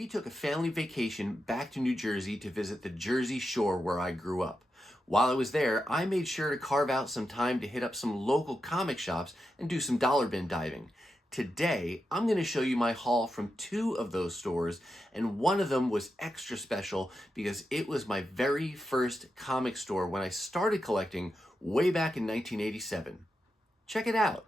We took a family vacation back to New Jersey to visit the Jersey Shore where I grew up. While I was there, I made sure to carve out some time to hit up some local comic shops and do some dollar bin diving. Today, I'm going to show you my haul from two of those stores, and one of them was extra special because it was my very first comic store when I started collecting way back in 1987. Check it out.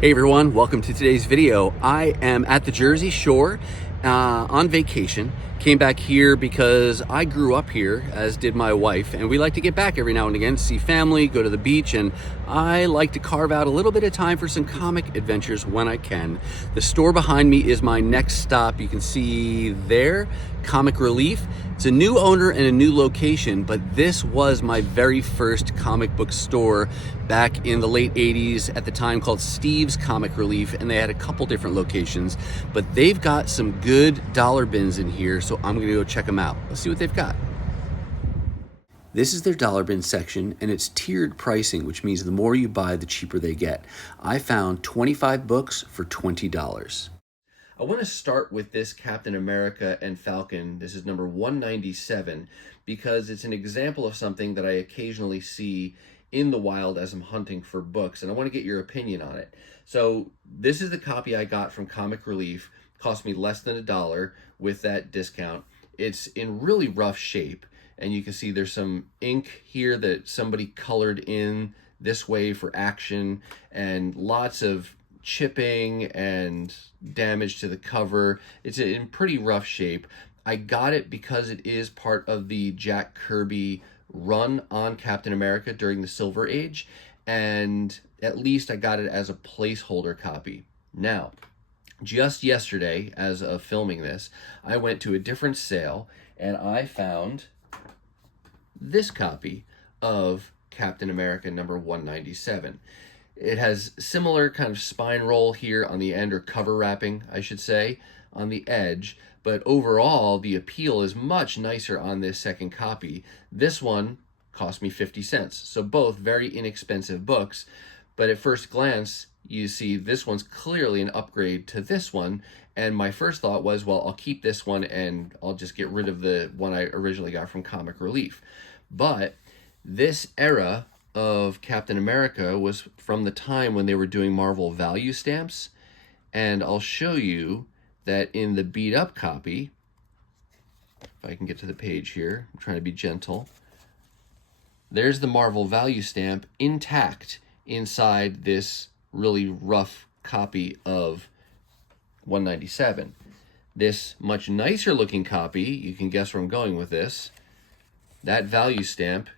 Hey everyone, welcome to today's video. I am at the Jersey Shore on vacation. Came back here because I grew up here, as did my wife, and we like to get back every now and again to see family, go to the beach, and I like to carve out a little bit of time for some comic adventures when I can. The store behind me is my next stop. You can see there, Comic Relief. It's a new owner and a new location, but this was my very first comic book store back in the late 80s, at the time called Steve's Comic Relief, and they had a couple different locations, but they've got some good dollar bins in here, so I'm gonna go check them out. Let's see what they've got. This is their dollar bin section, and it's tiered pricing, which means the more you buy, the cheaper they get. I found 25 books for $20. I want to start with this Captain America and Falcon. This is number 197 because it's an example of something that I occasionally see in the wild as I'm hunting for books, and I want to get your opinion on it. So this is the copy I got from Comic Relief. Cost me less than $1 with that discount. It's in really rough shape, and you can see there's some ink here that somebody colored in this way for action, and lots of chipping and damage to the cover. It's in pretty rough shape. I got it because it is part of the Jack Kirby run on Captain America during the Silver Age, and at least I got it as a placeholder copy. Now, just yesterday, as of filming this, I went to a different sale and I found this copy of Captain America number 197. It has similar kind of spine roll here on the end, or cover wrapping, I should say, on the edge, but overall the appeal is much nicer on this second copy. This one cost me 50 cents, so both very inexpensive books, but at first glance you see this one's clearly an upgrade to this one, and my first thought was, well, I'll keep this one and I'll just get rid of the one I originally got from Comic Relief. But this era of Captain America was from the time when they were doing Marvel value stamps, and I'll show you that in the beat up copy, if I can get to the page here, I'm trying to be gentle, there's the Marvel value stamp intact inside this really rough copy of 197. This much nicer looking copy, you can guess where I'm going with this, that value stamp,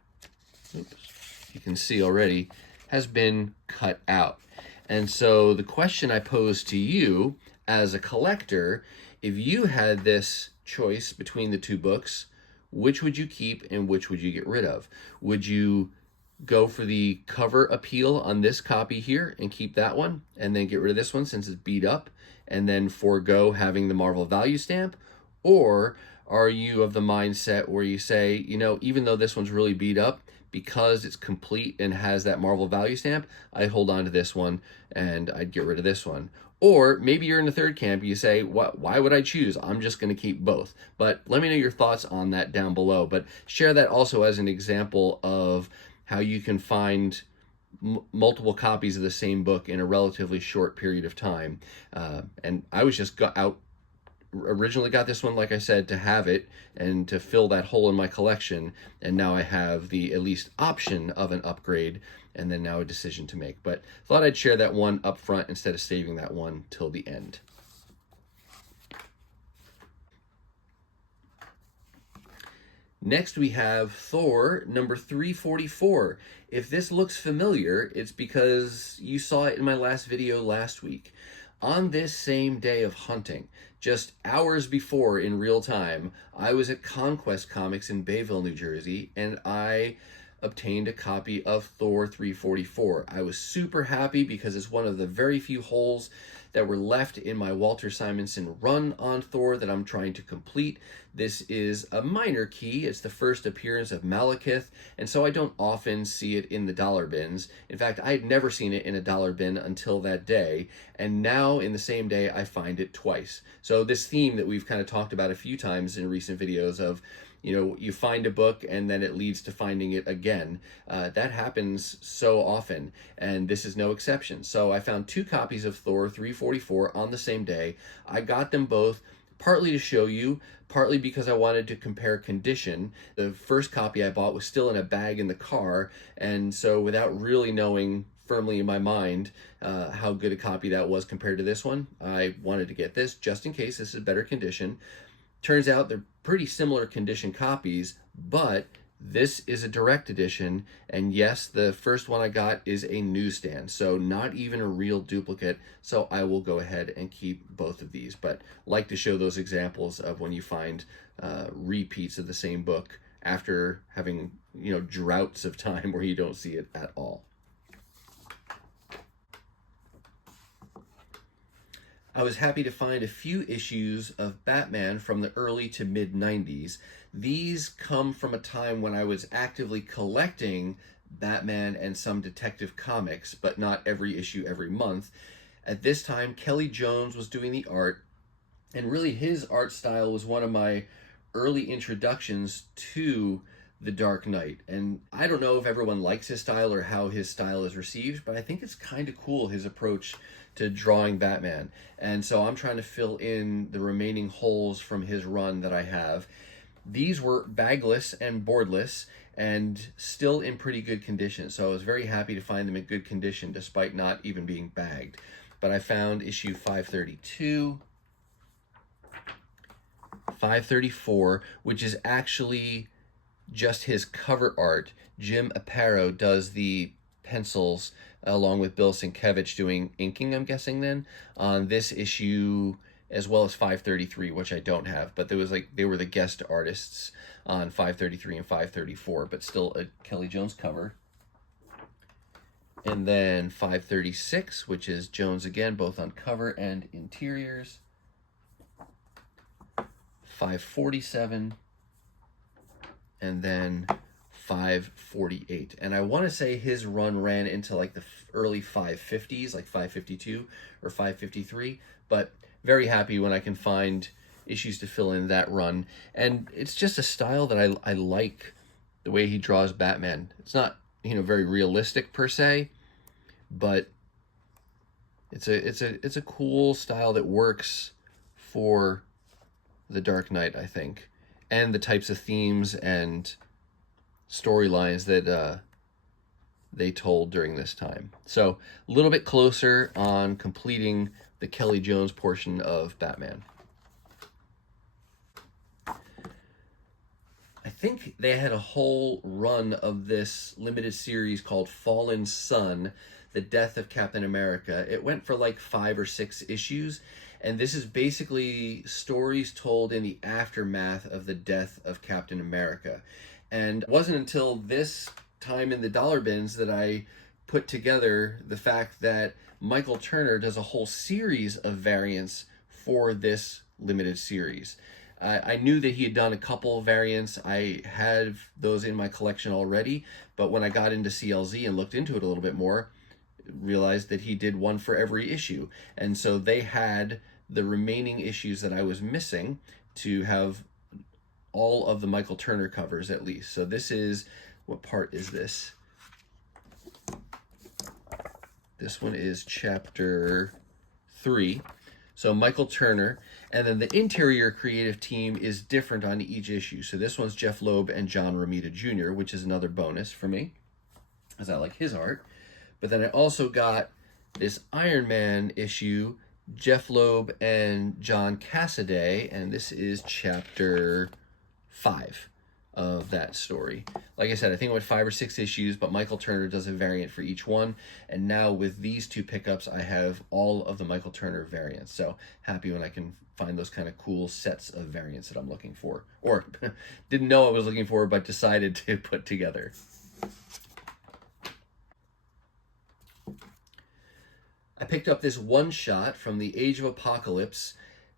oops, you can see already, has been cut out. And so the question I pose to you as a collector, if you had this choice between the two books, which would you keep and which would you get rid of? Would you go for the cover appeal on this copy here and keep that one and then get rid of this one since it's beat up and then forego having the Marvel value stamp? Or are you of the mindset where you say, you know, even though this one's really beat up, because it's complete and has that Marvel value stamp, I hold on to this one and I'd get rid of this one? Or maybe you're in the third camp, you say, why would I choose? I'm just going to keep both. But let me know your thoughts on that down below. But share that also as an example of how you can find multiple copies of the same book in a relatively short period of time. And I was just originally got this one, like I said, to have it and to fill that hole in my collection, and now I have the at least option of an upgrade, and then now a decision to make. But thought I'd share that one up front instead of saving that one till the end. Next we have Thor number 344. If this looks familiar, it's because you saw it in my last video last week. On this same day of hunting, just hours before in real time, I was at Conquest Comics in Bayville, New Jersey, and I obtained a copy of Thor 344. I was super happy because it's one of the very few holes that were left in my Walter Simonson run on Thor that I'm trying to complete. This is a minor key. It's the first appearance of Malekith, and so I don't often see it in the dollar bins. In fact, I had never seen it in a dollar bin until that day, and now in the same day I find it twice. So this theme that we've kind of talked about a few times in recent videos of, you know, you find a book and then it leads to finding it again. That happens so often, and this is no exception. So I found 2 copies of Thor 344 on the same day. I got them both partly to show you, partly because I wanted to compare condition. The first copy I bought was still in a bag in the car, and so without really knowing firmly in my mind how good a copy that was compared to this one, I wanted to get this just in case this is better condition. Turns out they're pretty similar condition copies, but this is a direct edition, and yes, the first one I got is a newsstand, so not even a real duplicate, so I will go ahead and keep both of these. But like to show those examples of when you find repeats of the same book after having, you know, droughts of time where you don't see it at all. I was happy to find a few issues of Batman from the early to mid-90s. These come from a time when I was actively collecting Batman and some detective comics, but not every issue every month. At this time, Kelly Jones was doing the art, and really his art style was one of my early introductions to The Dark Knight. And I don't know if everyone likes his style or how his style is received, but I think it's kind of cool, his approach to drawing Batman. And so I'm trying to fill in the remaining holes from his run that I have. These were bagless and boardless and still in pretty good condition, so I was very happy to find them in good condition despite not even being bagged. But I found issue 532, 534, which is actually just his cover art. Jim Aparo does the pencils along with Bill Sienkiewicz doing inking, I'm guessing then, on this issue, as well as 533, which I don't have, but there was they were the guest artists on 533 and 534, but still a Kelly Jones cover. And then 536, which is Jones again, both on cover and interiors. 547, and then 548. And I want to say his run ran into like the early 550s, like 552 or 553, but very happy when I can find issues to fill in that run. And it's just a style that I like, the way he draws Batman. It's not, you know, very realistic per se, but it's a cool style that works for The Dark Knight, I think, and the types of themes and storylines that they told during this time. So a little bit closer on completing the Kelly Jones portion of Batman. I think they had a whole run of this limited series called Fallen Sun, The Death of Captain America. It went for like 5 or 6 issues, and this is basically stories told in the aftermath of the death of Captain America. And it wasn't until this time in the dollar bins that I put together the fact that Michael Turner does a whole series of variants for this limited series. I knew that he had done a couple variants. I had those in my collection already, but when I got into CLZ and looked into it a little bit more, realized that he did one for every issue. And so they had the remaining issues that I was missing to have all of the Michael Turner covers at least. So this is, what part is this? This one is chapter 3. So Michael Turner, and then the interior creative team is different on each issue. So this one's Jeff Loeb and John Romita Jr., which is another bonus for me, as I like his art. But then I also got this Iron Man issue, Jeff Loeb and John Cassaday, and this is chapter 5 of that story. Like I said, I think it went 5 or 6 issues, but Michael Turner does a variant for each one. And now with these 2 pickups, I have all of the Michael Turner variants. So happy when I can find those kind of cool sets of variants that I'm looking for, or didn't know I was looking for, but decided to put together. I picked up this one shot from the Age of Apocalypse.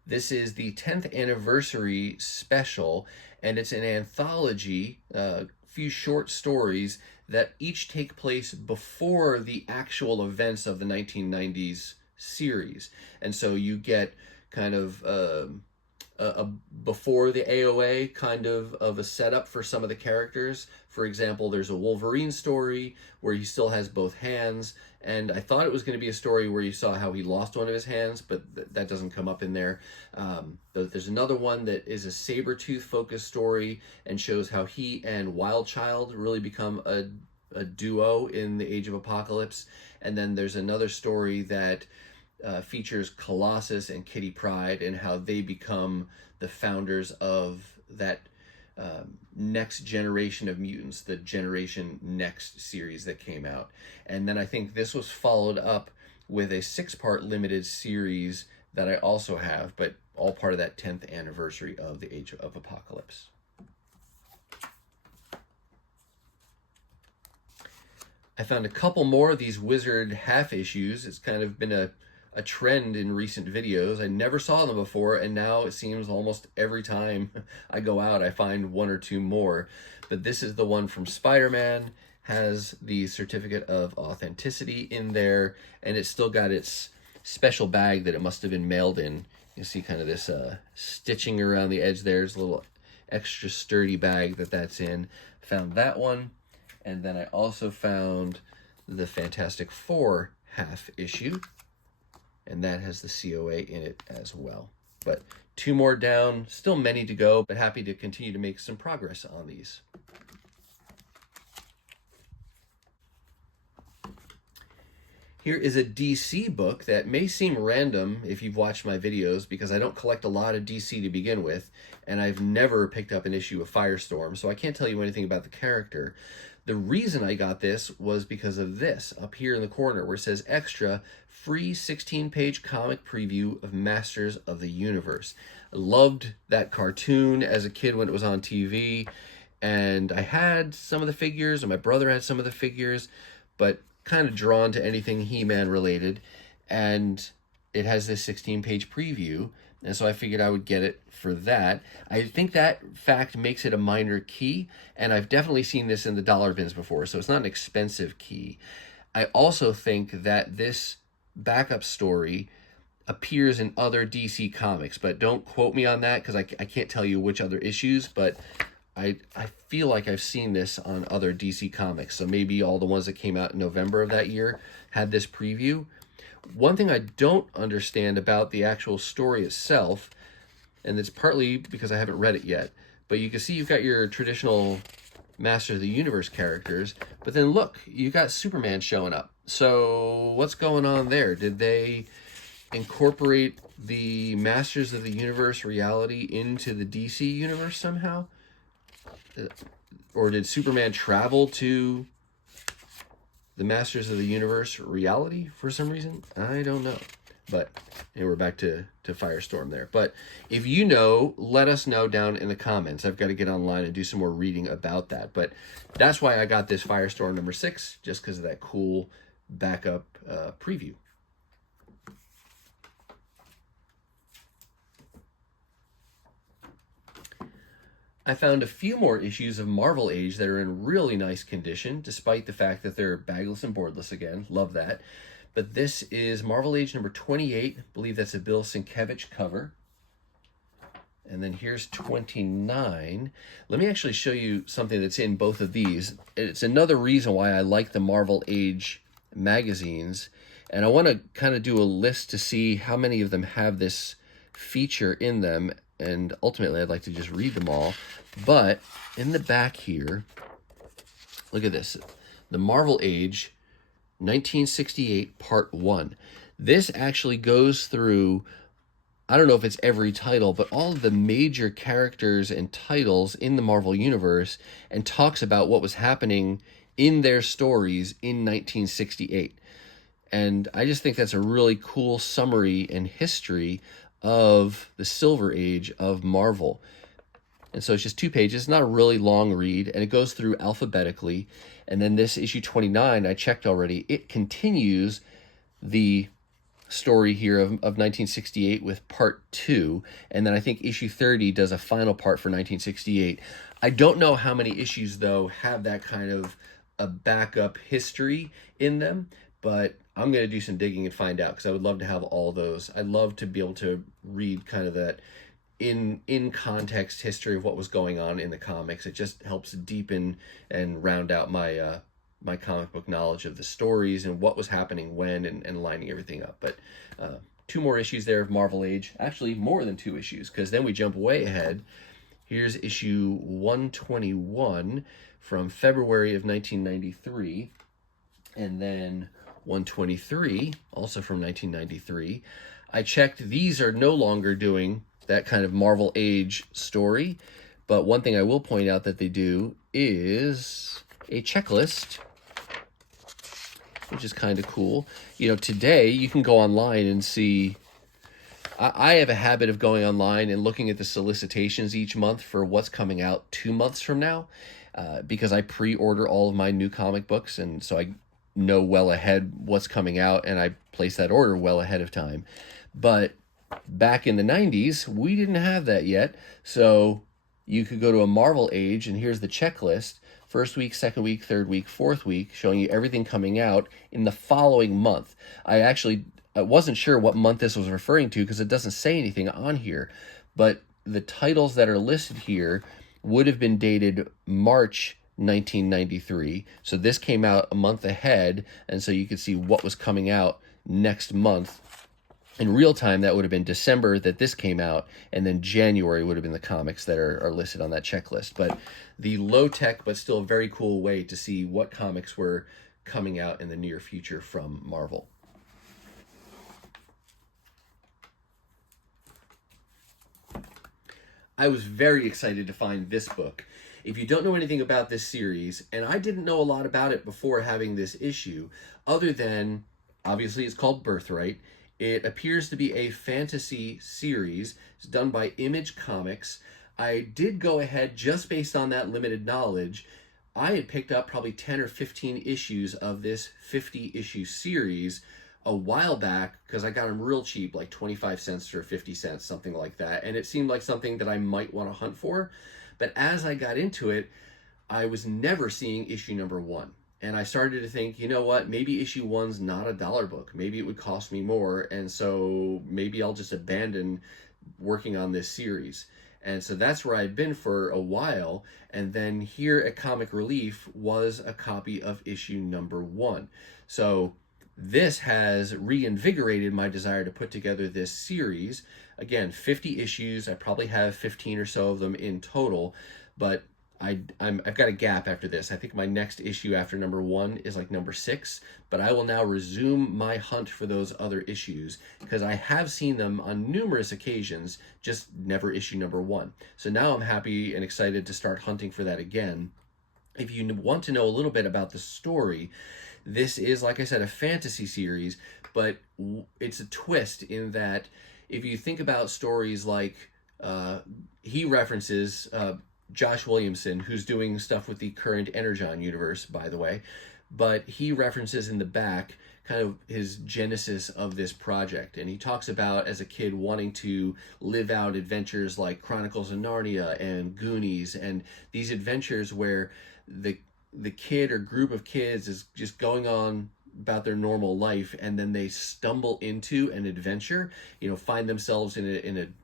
This is the 10th anniversary special, and it's an anthology, a few short stories that each take place before the actual events of the 1990s series. And so you get kind of before the AOA kind of a setup for some of the characters. For example, there's a Wolverine story where he still has both hands, and I thought it was going to be a story where you saw how he lost one of his hands, but that doesn't come up in there. But there's another one that is a Sabretooth focused story and shows how he and Wildchild really become a duo in the Age of Apocalypse. And then there's another story that features Colossus and Kitty Pryde and how they become the founders of that next generation of mutants, the Generation Next series that came out. And then I think this was followed up with a 6-part limited series that I also have, but all part of that 10th anniversary of the Age of Apocalypse. I found a couple more of these Wizard half issues. It's kind of been a trend in recent videos. I never saw them before, and now it seems almost every time I go out I find one or two more. But this is the one from Spider-Man, has the certificate of authenticity in there, and it's still got its special bag that it must have been mailed in. You see kind of this stitching around the edge there. There's a little extra sturdy bag that's in. Found that one, and then I also found the Fantastic Four half issue, and that has the COA in it as well. But 2 more down, still many to go, but happy to continue to make some progress on these. Here is a DC book that may seem random if you've watched my videos, because I don't collect a lot of DC to begin with, and I've never picked up an issue of Firestorm, so I can't tell you anything about the character. The reason I got this was because of this up here in the corner where it says extra free 16-page comic preview of Masters of the Universe. I loved that cartoon as a kid when it was on TV, and I had some of the figures, and my brother had some of the figures, but kind of drawn to anything He-Man related, and it has this 16-page preview, and so I figured I would get it for that. I think that fact makes it a minor key, and I've definitely seen this in the dollar bins before, so it's not an expensive key. I also think that this backup story appears in other DC comics, but don't quote me on that because I can't tell you which other issues, but I feel like I've seen this on other DC comics, so maybe all the ones that came out in November of that year had this preview. One thing I don't understand about the actual story itself, and it's partly because I haven't read it yet, but you can see you've got your traditional Master of the Universe characters, but then look, you got Superman showing up. So what's going on there? Did they incorporate the Masters of the Universe reality into the DC universe somehow? Or did Superman travel to the Masters of the Universe reality for some reason? I don't know. But we're back to Firestorm there. But if you know, let us know down in the comments. I've got to get online and do some more reading about that. But that's why I got this Firestorm number 6, just because of that cool backup preview. I found a few more issues of Marvel Age that are in really nice condition, despite the fact that they're bagless and boardless again. Love that. But this is Marvel Age number 28. I believe that's a Bill Sienkiewicz cover. And then here's 29. Let me actually show you something that's in both of these. It's another reason why I like the Marvel Age magazines. And I want to kind of do a list to see how many of them have this feature in them. And ultimately, I'd like to just read them all. But in the back here, look at this. The Marvel Age 1968 Part 1. This actually goes through, I don't know if it's every title, but all of the major characters and titles in the Marvel Universe and talks about what was happening in their stories in 1968. And I just think that's a really cool summary and history of the Silver Age of Marvel. And so it's just 2 pages, not a really long read, and it goes through alphabetically. And then this issue 29, I checked already, it continues the story here of 1968 with part 2, and then I think issue 30 does a final part for 1968. I don't know how many issues though have that kind of a backup history in them, but I'm going to do some digging and find out, because I would love to have all those. I'd love to be able to read kind of that in context history of what was going on in the comics. It just helps deepen and round out my my comic book knowledge of the stories and what was happening when, and lining everything up. But 2 more issues there of Marvel Age. Actually, more than 2 issues, because then we jump way ahead. Here's issue 121 from February of 1993, and then 123, also from 1993. I checked, these are no longer doing that kind of Marvel Age story, but one thing I will point out that they do is a checklist, which is kind of cool. You know, today you can go online and see, I have a habit of going online and looking at the solicitations each month for what's coming out 2 months from now, because I pre-order all of my new comic books, and so I know well ahead what's coming out, and I place that order well ahead of time. But back in the 90s, we didn't have that yet, so you could go to a Marvel Age, and here's the checklist: first week, second week, third week, fourth week, showing you everything coming out in the following month. I wasn't sure what month this was referring to, because it doesn't say anything on here, but the titles that are listed here would have been dated March 1993. So this came out a month ahead, and so you could see what was coming out next month. In real time, that would have been December that this came out, and then January would have been the comics that are listed on that checklist. But the low-tech but still very cool way to see what comics were coming out in the near future from Marvel. I was very excited to find this book. If you don't know anything about this series, and I didn't know a lot about it before having this issue, other than, obviously it's called Birthright. It appears to be a fantasy series. It's done by Image Comics. I did go ahead, just based on that limited knowledge, I had picked up probably 10 or 15 issues of this 50-issue series a while back, because I got them real cheap, like 25 cents or 50 cents, something like that. And it seemed like something that I might want to hunt for. But as I got into it, I was never seeing issue number 1. And I started to think, you know what, maybe issue 1's not a dollar book. Maybe it would cost me more, and so maybe I'll just abandon working on this series. And so that's where I've been for a while. And then here at Comic Relief was a copy of issue number 1. So this has reinvigorated my desire to put together this series. Again, 50 issues. I probably have 15 or so of them in total, but I've got a gap after this. I think my next issue after number 1 is like number 6, but I will now resume my hunt for those other issues, because I have seen them on numerous occasions, just never issue number 1. So now I'm happy and excited to start hunting for that again. If you want to know a little bit about the story, this is, like I said, a fantasy series, but it's a twist in that if you think about stories like, he references Josh Williamson, who's doing stuff with the current Energon universe, by the way, but he references in the back kind of his genesis of this project. And he talks about, as a kid, wanting to live out adventures like Chronicles of Narnia and Goonies, and these adventures where the kid or group of kids is just going on about their normal life, and then they stumble into an adventure, you know, find themselves in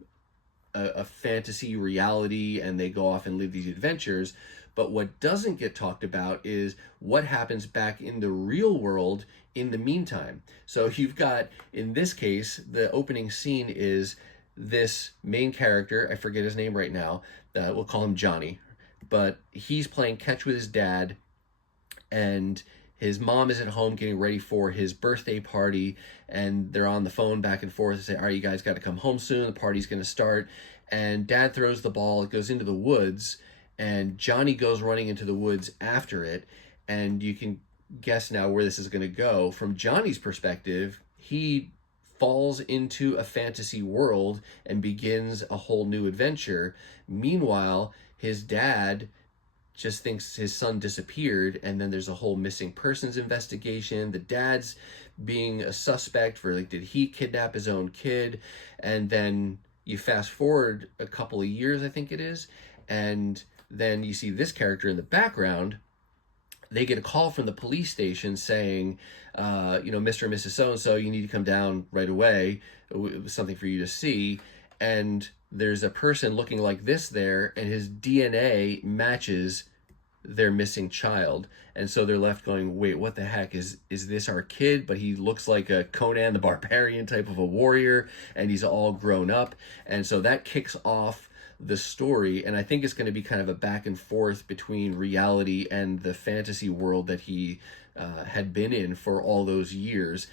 a fantasy reality, and they go off and live these adventures. But what doesn't get talked about is what happens back in the real world in the meantime. So you've got, in this case, the opening scene is this main character, I forget his name right now, we'll call him Johnny, but he's playing catch with his dad, and his mom is at home getting ready for his birthday party, and they're on the phone back and forth and say, all right, you guys got to come home soon, the party's going to start. And dad throws the ball, it goes into the woods, and Johnny goes running into the woods after it. And you can guess now where this is going to go. From Johnny's perspective, he falls into a fantasy world and begins a whole new adventure. Meanwhile, his dad just thinks his son disappeared, and then there's a whole missing persons investigation. The dad's being a suspect for, like, did he kidnap his own kid? And then you fast forward a couple of years, I think it is, and then you see this character in the background. They get a call from the police station saying, Mr. and Mrs. So-and-so, you need to come down right away. It was something for you to see. And there's a person looking like this there, and his DNA matches their missing child. And so they're left going, wait, what the heck? Is this our kid? But he looks like a Conan the Barbarian type of a warrior, and he's all grown up. And so that kicks off the story, and I think it's going to be kind of a back and forth between reality and the fantasy world that he had been in for all those years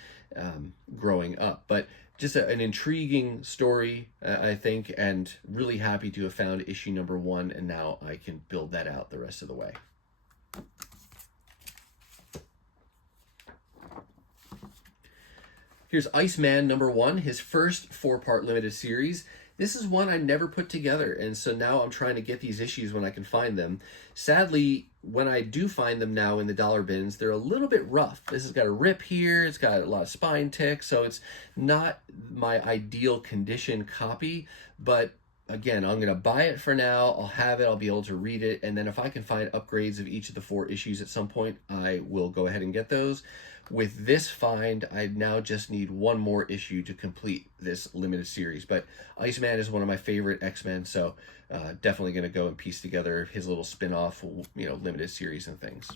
growing up. But just an intriguing story, I think, and really happy to have found issue number 1, and now I can build that out the rest of the way. Here's Iceman number 1, his first 4-part limited series. This is one I never put together, and so now I'm trying to get these issues when I can find them. Sadly, when I do find them now in the dollar bins, they're a little bit rough. This has got a rip here, it's got a lot of spine ticks, so it's not my ideal condition copy, but again, I'm going to buy it for now. I'll have it, I'll be able to read it, and then if I can find upgrades of each of the 4 issues at some point, I will go ahead and get those. With this find, I now just need 1 more issue to complete this limited series. But Iceman is one of my favorite X-Men, so definitely going to go and piece together his little spin-off, limited series and things.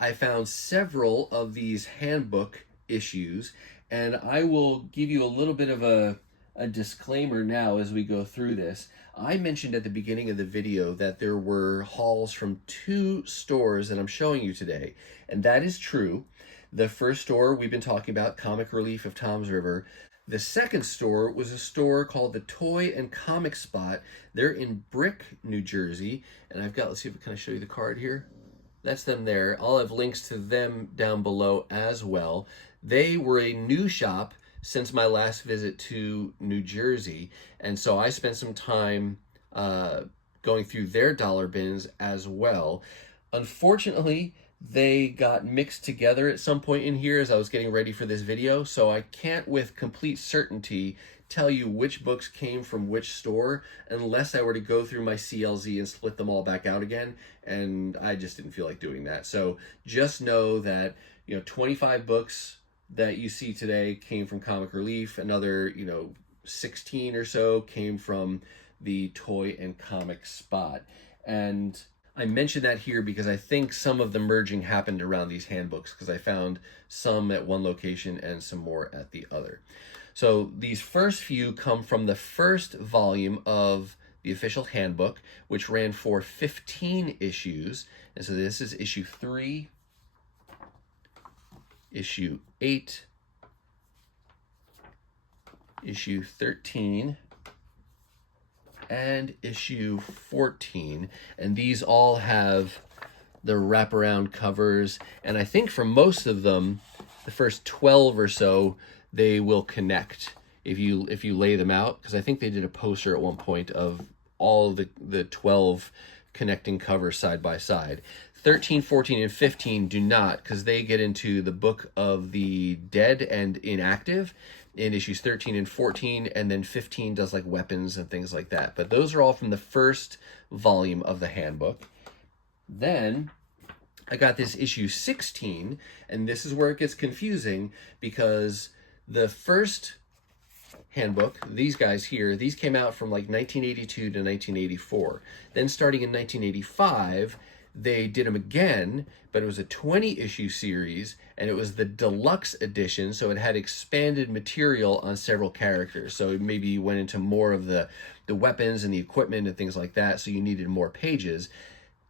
I found several of these Handbook issues, and I will give you a little bit of a disclaimer now as we go through this. I mentioned at the beginning of the video that there were hauls from 2 stores that I'm showing you today, and that is true. The first store we've been talking about, Comic Relief of Tom's River. The second store was a store called the Toy and Comic Spot. They're in Brick, New Jersey, and I've got, let's see if I can show you the card here. That's them there. I'll have links to them down below as well. They were a new shop since my last visit to New Jersey, and so I spent some time going through their dollar bins as well. Unfortunately, they got mixed together at some point in here as I was getting ready for this video, so I can't with complete certainty tell you which books came from which store unless I were to go through my CLZ and split them all back out again, and I just didn't feel like doing that. So just know that 25 books that you see today came from Comic Relief. Another 16 or so came from the Toy and Comic Spot. And I mention that here because I think some of the merging happened around these handbooks, because I found some at one location and some more at the other. So these first few come from the first volume of the official handbook, which ran for 15 issues. And so this is issue 3, issue 8, issue 13, and issue 14. And these all have the wraparound covers. And I think for most of them, the first 12 or so, they will connect if you lay them out. Because I think they did a poster at one point of all the 12 connecting covers side by side. 13, 14, and 15 do not, because they get into the Book of the Dead and Inactive in issues 13 and 14, and then 15 does like weapons and things like that. But those are all from the first volume of the handbook. Then I got this issue 16, and this is where it gets confusing, because the first handbook, these guys here, these came out from like 1982 to 1984. Then starting in 1985, they did them again, but it was a 20-issue series, and it was the deluxe edition, so it had expanded material on several characters. So maybe you went into more of the weapons and the equipment and things like that, so you needed more pages.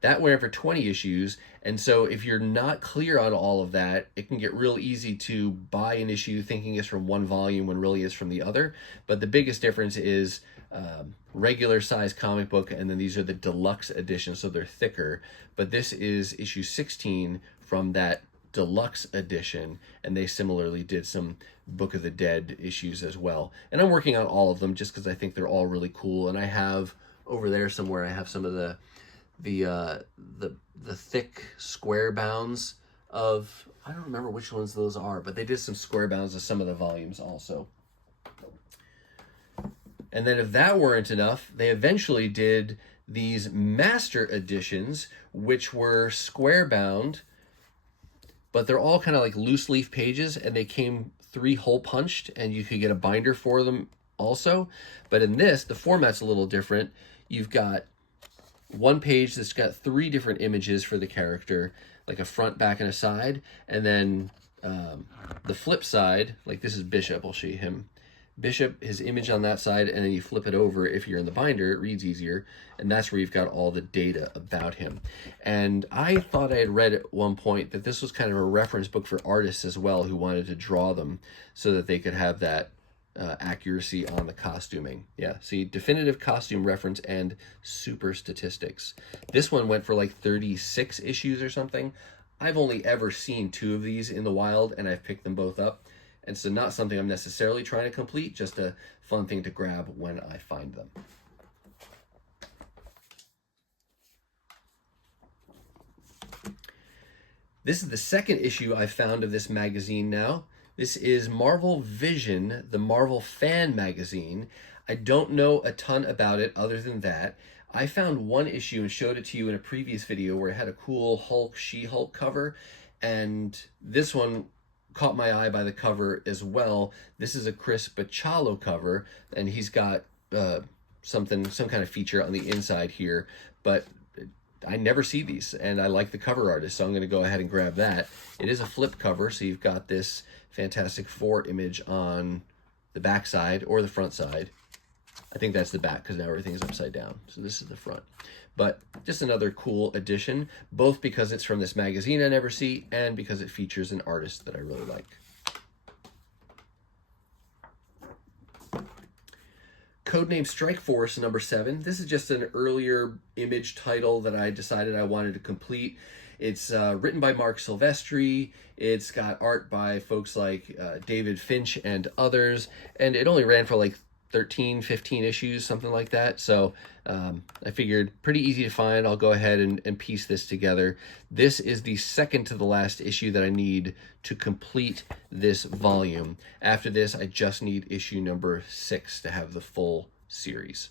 That went for 20 issues, and so if you're not clear on all of that, it can get real easy to buy an issue thinking it's from one volume when really it's from the other. But the biggest difference is regular size comic book, and then these are the deluxe editions, so they're thicker. But this is issue 16 from that deluxe edition, and they similarly did some Book of the Dead issues as well. And I'm working on all of them just because I think they're all really cool. And I have over there somewhere, I have some of the the thick square bounds of, I don't remember which ones those are, but they did some square bounds of some of the volumes also. And then if that weren't enough, they eventually did these master editions, which were square bound, but they're all kind of like loose leaf pages, and they came 3 hole punched, and you could get a binder for them also. But in this, the format's a little different. You've got one page that's got 3 different images for the character, like a front, back, and a side. And then the flip side, like this is Bishop, I'll show you him. Bishop, his image on that side, and then you flip it over. If you're in the binder, it reads easier, and that's where you've got all the data about him. And I thought I had read at one point that this was kind of a reference book for artists as well who wanted to draw them so that they could have that accuracy on the costuming. Yeah, see, definitive costume reference and super statistics. This one went for like 36 issues or something. I've only ever seen 2 of these in the wild, and I've picked them both up. And so not something I'm necessarily trying to complete, just a fun thing to grab when I find them. This is the second issue I found of this magazine now. This is Marvel Vision, the Marvel fan magazine. I don't know a ton about it other than that. I found one issue and showed it to you in a previous video where it had a cool Hulk, She-Hulk cover, and this one caught my eye by the cover as well. This is a Chris Bachalo cover, and he's got some kind of feature on the inside here, but I never see these, and I like the cover artist, so I'm going to go ahead and grab that. It is a flip cover, so you've got this Fantastic Four image on the back side or the front side. I think that's the back because now everything's upside down, so this is the front. But just another cool addition, both because it's from this magazine I never see and because it features an artist that I really like. Codename Strike Force number 7. This is just an earlier image title that I decided I wanted to complete. It's written by Mark Silvestri. It's got art by folks like David Finch and others, and it only ran for like 13, 15 issues, something like that. So I figured pretty easy to find. I'll go ahead and piece this together. This is the second to the last issue that I need to complete this volume. After this, I just need issue number 6 to have the full series.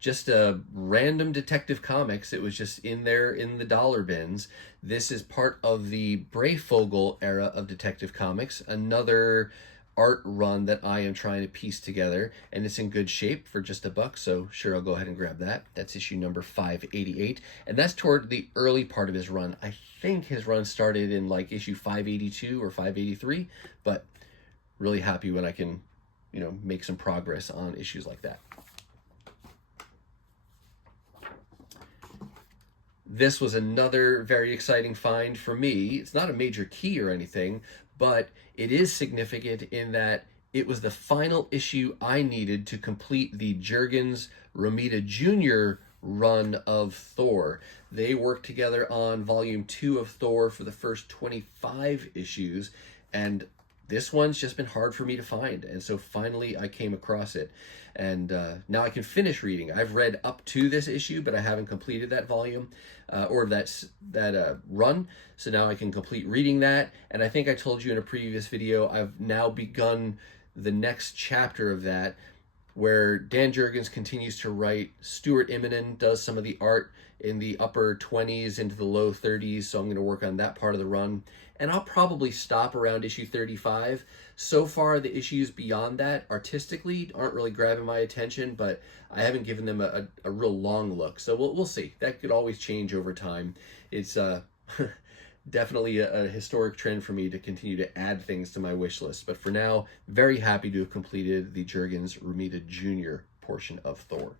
Just a random Detective Comics. It was just in there in the dollar bins. This is part of the Breyfogle era of Detective Comics, another art run that I am trying to piece together, and it's in good shape for just $1, so sure, I'll go ahead and grab that. That's issue number 588, and that's toward the early part of his run. I think his run started in like issue 582 or 583, but really happy when I can, make some progress on issues like that. This was another very exciting find for me. It's not a major key or anything, but it is significant in that it was the final issue I needed to complete the Jurgens Romita Jr. run of Thor. They worked together on volume 2 of Thor for the first 25 issues, and this one's just been hard for me to find, and so finally I came across it, and now I can finish reading. I've read up to this issue, but I haven't completed that volume or that run, so now I can complete reading that. And I think I told you in a previous video, I've now begun the next chapter of that, where Dan Jurgens continues to write. Stuart Immonen does some of the art in the upper 20s into the low 30s, so I'm going to work on that part of the run. And I'll probably stop around issue 35. So far, the issues beyond that, artistically, aren't really grabbing my attention, but I haven't given them a real long look. So we'll see. That could always change over time. It's definitely a historic trend for me to continue to add things to my wish list. But for now, very happy to have completed the Jurgens Romita Jr. portion of Thor.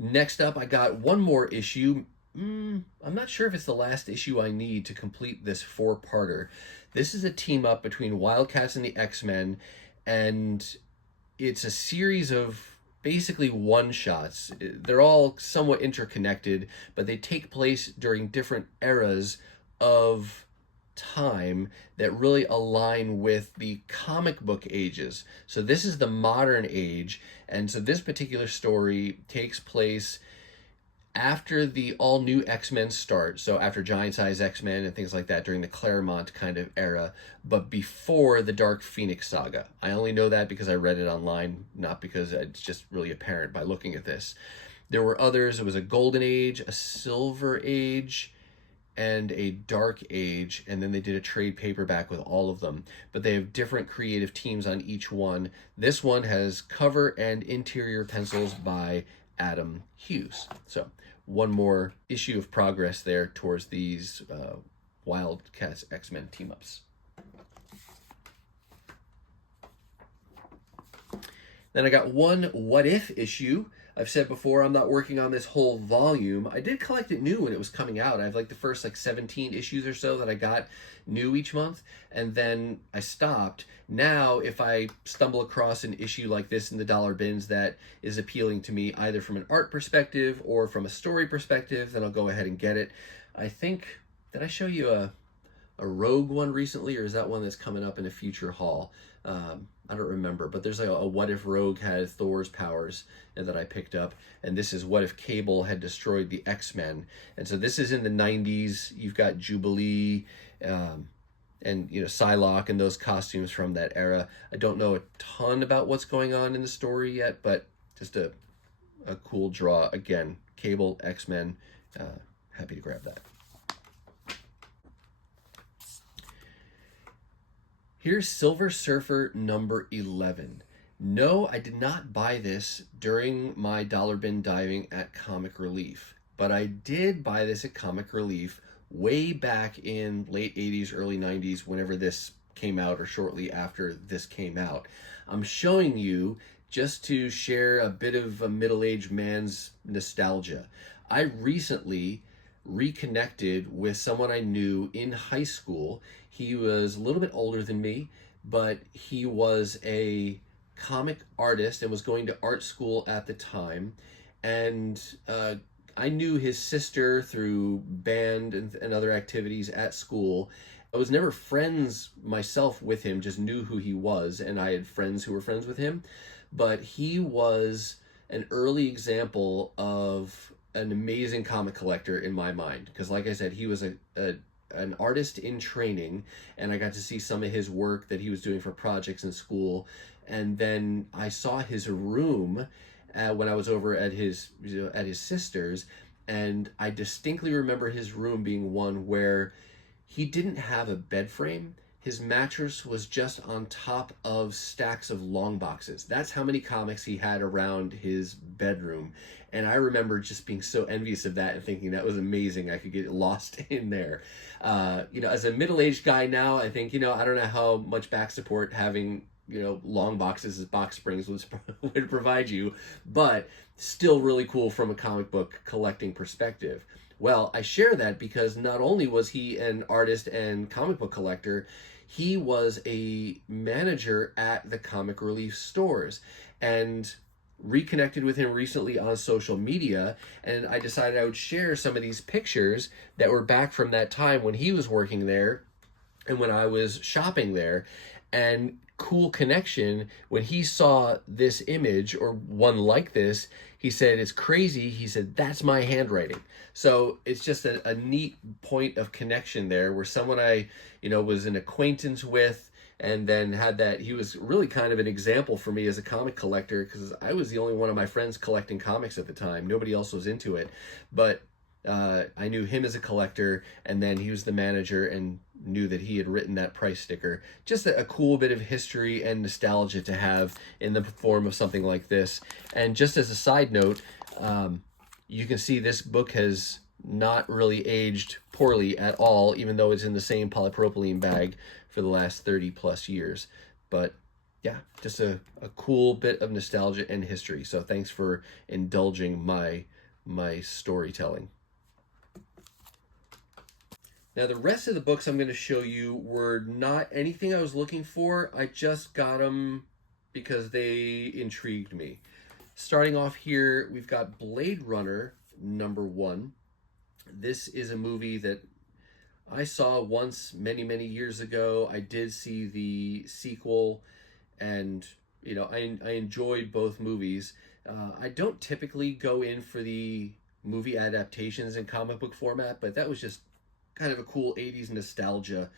Next up, I got one more issue. I'm not sure if it's the last issue I need to complete this 4-parter. This is a team up between Wildcats and the X-Men, and it's a series of basically one-shots. They're all somewhat interconnected, but they take place during different eras of time that really align with the comic book ages. So this is the modern age, and so this particular story takes place after the all new X-Men start, so after Giant Size X-Men and things like that during the Claremont kind of era, but before the Dark Phoenix saga. I only know that because I read it online, not because it's just really apparent by looking at this. There were others. It was a Golden Age, a Silver Age, and a Dark Age, and then they did a trade paperback with all of them. But they have different creative teams on each one. This one has cover and interior pencils by Adam Hughes. So one more issue of progress there towards these Wildcats X-Men team-ups. Then I got one What If issue. I've said before, I'm not working on this whole volume. I did collect it new when it was coming out. I have like the first 17 issues or so that I got new each month, and then I stopped. Now, if I stumble across an issue like this in the dollar bins that is appealing to me, either from an art perspective or from a story perspective, then I'll go ahead and get it. I think, did I show you a Rogue one recently, or is that one that's coming up in a future haul? I don't remember, but there's a What If Rogue had Thor's powers and that I picked up, and this is What If Cable had destroyed the X-Men. And so this is in the 90s. You've got Jubilee and Psylocke and those costumes from that era. I don't know a ton about what's going on in the story yet, but just a cool draw. Again, Cable, X-Men, happy to grab that. Here's Silver Surfer number 11. No, I did not buy this during my dollar bin diving at Comic Relief, but I did buy this at Comic Relief way back in late 80s, early 90s, whenever this came out or shortly after this came out. I'm showing you just to share a bit of a middle-aged man's nostalgia. I recently reconnected with someone I knew in high school. He was a little bit older than me, but he was a comic artist and was going to art school at the time. And I knew his sister through band and other activities at school. I was never friends myself with him, just knew who he was, and I had friends who were friends with him. But he was an early example of an amazing comic collector in my mind, because like I said, he was an artist in training, and I got to see some of his work that he was doing for projects in school. And then I saw his room when I was over at his sister's, and I distinctly remember his room being one where he didn't have a bed frame. His mattress was just on top of stacks of long boxes. That's how many comics he had around his bedroom. And I remember just being so envious of that and thinking that was amazing. I could get lost in there. As a middle-aged guy now, I think, I don't know how much back support having, long boxes as box springs would provide you, but still really cool from a comic book collecting perspective. Well, I share that because not only was he an artist and comic book collector, he was a manager at the Comic Relief stores, and reconnected with him recently on social media, and I decided I would share some of these pictures that were back from that time when he was working there and when I was shopping there. And cool connection, when he saw this image or one like this, he said, "It's crazy." He said, "That's my handwriting." So it's just a neat point of connection there, where someone I was an acquaintance with, and then had that, he was really kind of an example for me as a comic collector, because I was the only one of my friends collecting comics at the time. Nobody else was into it, but I knew him as a collector, and then he was the manager and knew that he had written that price sticker. Just a cool bit of history and nostalgia to have in the form of something like this. And just as a side note, you can see this book has not really aged poorly at all, even though it's in the same polypropylene bag for the last 30 plus years. But yeah, just a cool bit of nostalgia and history. So thanks for indulging my storytelling. Now, the rest of the books I'm going to show you were not anything I was looking for. I just got them because they intrigued me. Starting off here, we've got Blade Runner #1. This is a movie that I saw once many years ago. I did see the sequel, and I enjoyed both movies. I don't typically go in for the movie adaptations in comic book format, but that was just kind of a cool 80s nostalgia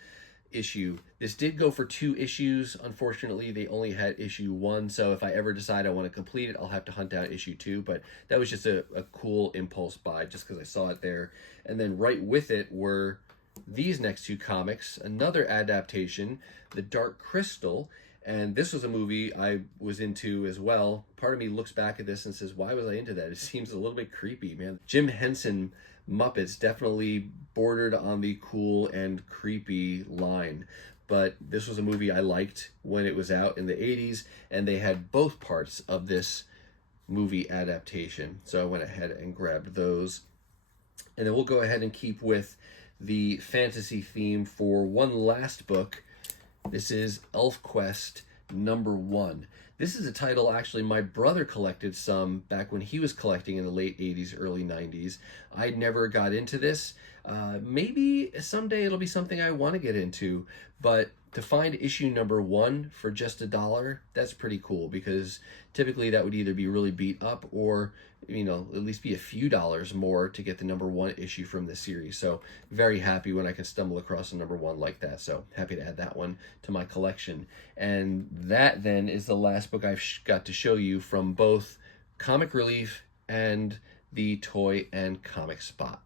issue. This did go for 2 issues. Unfortunately, they only had issue 1, so if I ever decide I want to complete it, I'll have to hunt down issue 2, but that was just a cool impulse buy just because I saw it there. And then right with it were these next 2 comics, another adaptation, The Dark Crystal, and this was a movie I was into as well. Part of me looks back at this and says, why was I into that? It seems a little bit creepy, man. Jim Henson Muppets definitely bordered on the cool and creepy line. But this was a movie I liked when it was out in the 80s, and they had both parts of this movie adaptation. So I went ahead and grabbed those. And then we'll go ahead and keep with the fantasy theme for one last book. This is ElfQuest #1. This is a title actually my brother collected some back when he was collecting in the late 80s, early 90s. I never got into this. Maybe someday it'll be something I want to get into, but to find issue #1 for just $1, that's pretty cool, because typically that would either be really beat up or, at least be a few dollars more to get the #1 issue from this series. So very happy when I can stumble across a #1 like that. So happy to add that one to my collection. And that then is the last book I've got to show you from both Comic Relief and the Toy and Comic Spot.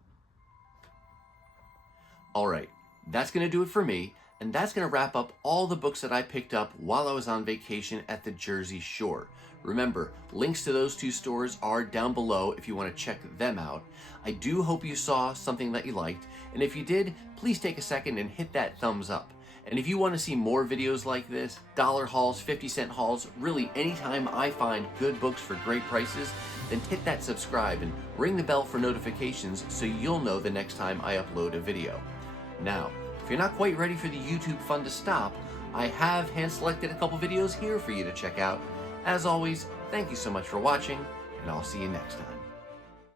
All right, that's going to do it for me. And that's going to wrap up all the books that I picked up while I was on vacation at the Jersey Shore. Remember, links to those 2 stores are down below if you want to check them out. I do hope you saw something that you liked, and if you did, please take a second and hit that thumbs up. And if you want to see more videos like this, dollar hauls, 50-cent hauls, really anytime I find good books for great prices, then hit that subscribe and ring the bell for notifications so you'll know the next time I upload a video. Now, if you're not quite ready for the YouTube fun to stop, I have hand-selected a couple videos here for you to check out. As always, thank you so much for watching, and I'll see you next time.